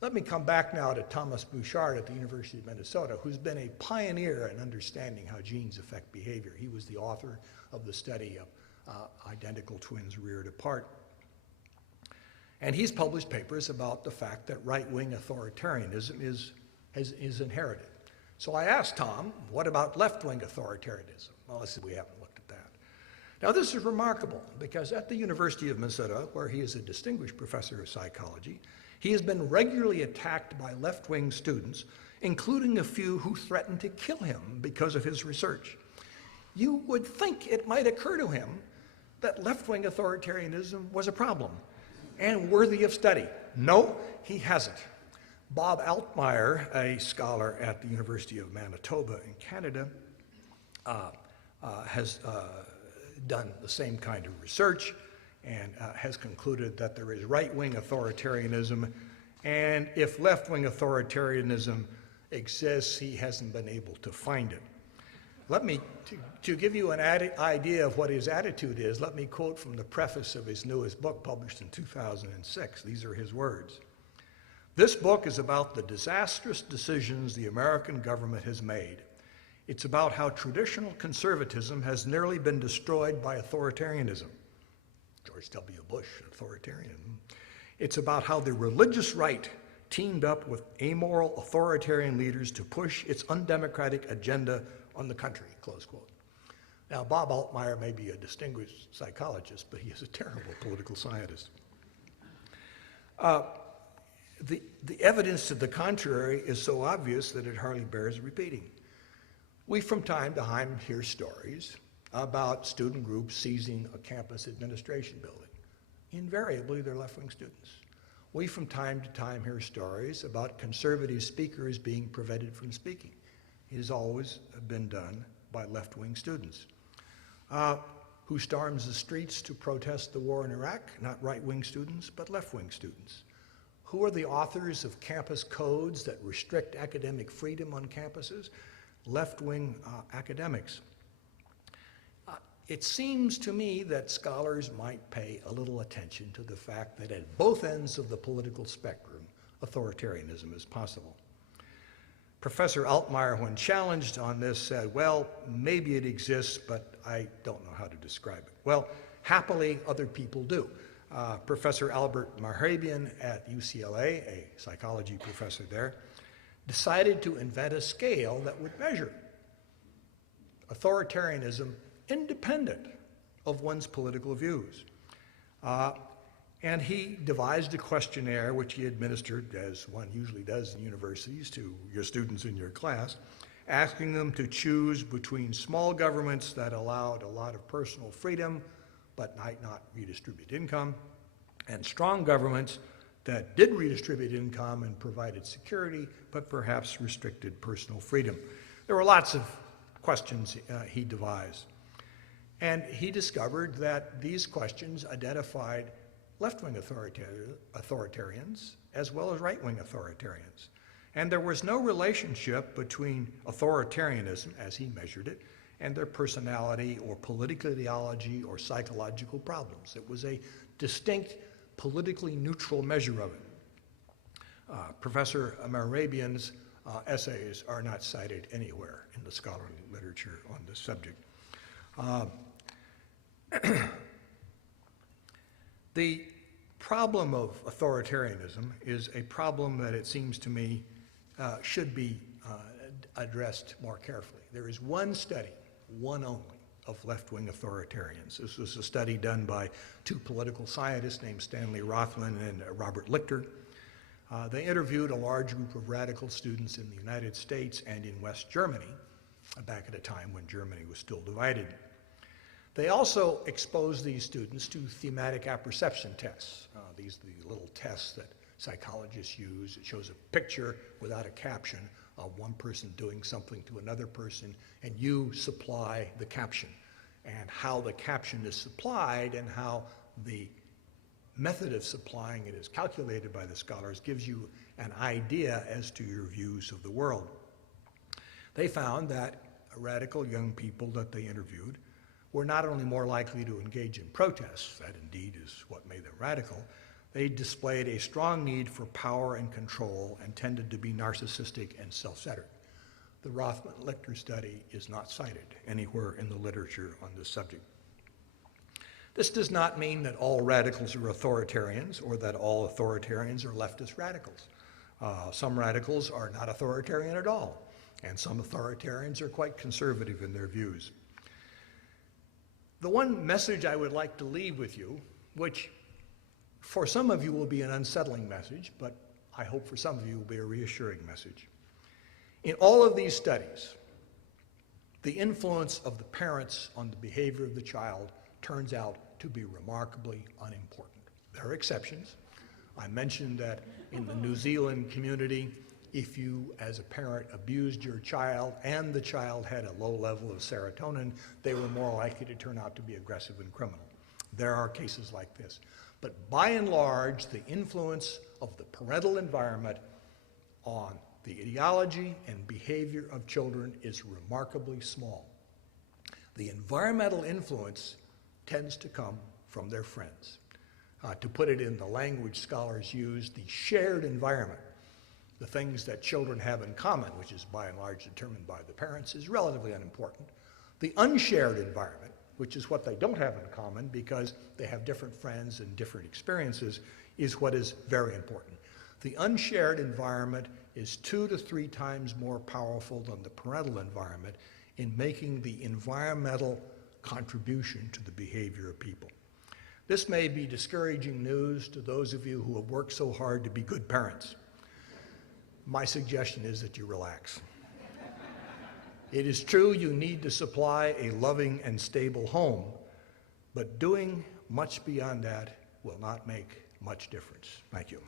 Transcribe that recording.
Let me come back now to Thomas Bouchard at the University of Minnesota, who's been a pioneer in understanding how genes affect behavior. He was the author of the study of identical twins reared apart. And he's published papers about the fact that right-wing authoritarianism is inherited. So I asked Tom, what about left-wing authoritarianism? Well, I said, we haven't looked at that. Now, this is remarkable because at the University of Minnesota, where he is a distinguished professor of psychology, he has been regularly attacked by left-wing students, including a few who threatened to kill him because of his research. You would think it might occur to him that left-wing authoritarianism was a problem and worthy of study. No, he hasn't. Bob Altmaier, a scholar at the University of Manitoba in Canada, has done the same kind of research and has concluded that there is right-wing authoritarianism, and if left-wing authoritarianism exists, he hasn't been able to find it. Let me, to give you an idea of what his attitude is, let me quote from the preface of his newest book published in 2006. These are his words. This book is about the disastrous decisions the American government has made. It's about how traditional conservatism has nearly been destroyed by authoritarianism. George W. Bush, authoritarianism. It's about how the religious right teamed up with amoral authoritarian leaders to push its undemocratic agenda on the country, close quote. Now, Bob Altmaier may be a distinguished psychologist, but he is a terrible political scientist. The evidence to the contrary is so obvious that it hardly bears repeating. We from time to time hear stories about student groups seizing a campus administration building. Invariably, they're left-wing students. We from time to time hear stories about conservative speakers being prevented from speaking. It has always been done by left-wing students. Who storms the streets to protest the war in Iraq? Not right-wing students, but left-wing students. Who are the authors of campus codes that restrict academic freedom on campuses? Left-wing academics. It seems to me that scholars might pay a little attention to the fact that at both ends of the political spectrum, authoritarianism is possible. Professor Altmaier, when challenged on this, said, well, maybe it exists, but I don't know how to describe it. Well, happily, other people do. Professor Albert Mehrabian at UCLA, a psychology professor there, decided to invent a scale that would measure authoritarianism independent of one's political views. And he devised a questionnaire which he administered, as one usually does in universities, to your students in your class, asking them to choose between small governments that allowed a lot of personal freedom but might not redistribute income, and strong governments that did redistribute income and provided security, but perhaps restricted personal freedom. There were lots of questions he devised. And he discovered that these questions identified left-wing authoritarians as well as right-wing authoritarians. And there was no relationship between authoritarianism, as he measured it, and their personality or political ideology or psychological problems. It was a distinct, politically neutral measure of it. Professor Mehrabian's essays are not cited anywhere in the scholarly literature on this subject. The problem of authoritarianism is a problem that it seems to me should be addressed more carefully. There is one study, one only, of left-wing authoritarians. This was a study done by two political scientists named Stanley Rothman and Robert Lichter. They interviewed a large group of radical students in the United States and in West Germany, back at a time when Germany was still divided. They also exposed these students to thematic apperception tests. These are the little tests that psychologists use. It shows a picture without a caption of one person doing something to another person, and you supply the caption. And how the caption is supplied and how the method of supplying it is calculated by the scholars gives you an idea as to your views of the world. They found that radical young people that they were not only more likely to engage in protests, that indeed is what made them radical, They displayed a strong need for power and control and tended to be narcissistic and self-centered. The Rothman-Lichter study is not cited anywhere in the literature on this subject. This does not mean that all radicals are authoritarians or that all authoritarians are leftist radicals. Some radicals are not authoritarian at all, and some authoritarians are quite conservative in their views. The one message I would like to leave with you, which for some of you will be an unsettling message, but I hope for some of you will be a reassuring message. In all of these studies, the influence of the parents on the behavior of the child turns out to be remarkably unimportant. There are exceptions. I mentioned that in the New Zealand community, if you, as a parent, abused your child and the child had a low level of serotonin, they were more likely to turn out to be aggressive and criminal. There are cases like this. But by and large, the influence of the parental environment on the ideology and behavior of children is remarkably small. The environmental influence tends to come from their friends. To put it in the language scholars use, the shared environment, the things that children have in common, which is by and large determined by the parents, is relatively unimportant. The unshared environment, which is what they don't have in common because they have different friends and different experiences, is what is very important. The unshared environment is 2 to 3 times more powerful than the parental environment in making the environmental contribution to the behavior of people. This may be discouraging news to those of you who have worked so hard to be good parents. My suggestion is that you relax. It is true you need to supply a loving and stable home, but doing much beyond that will not make much difference. Thank you.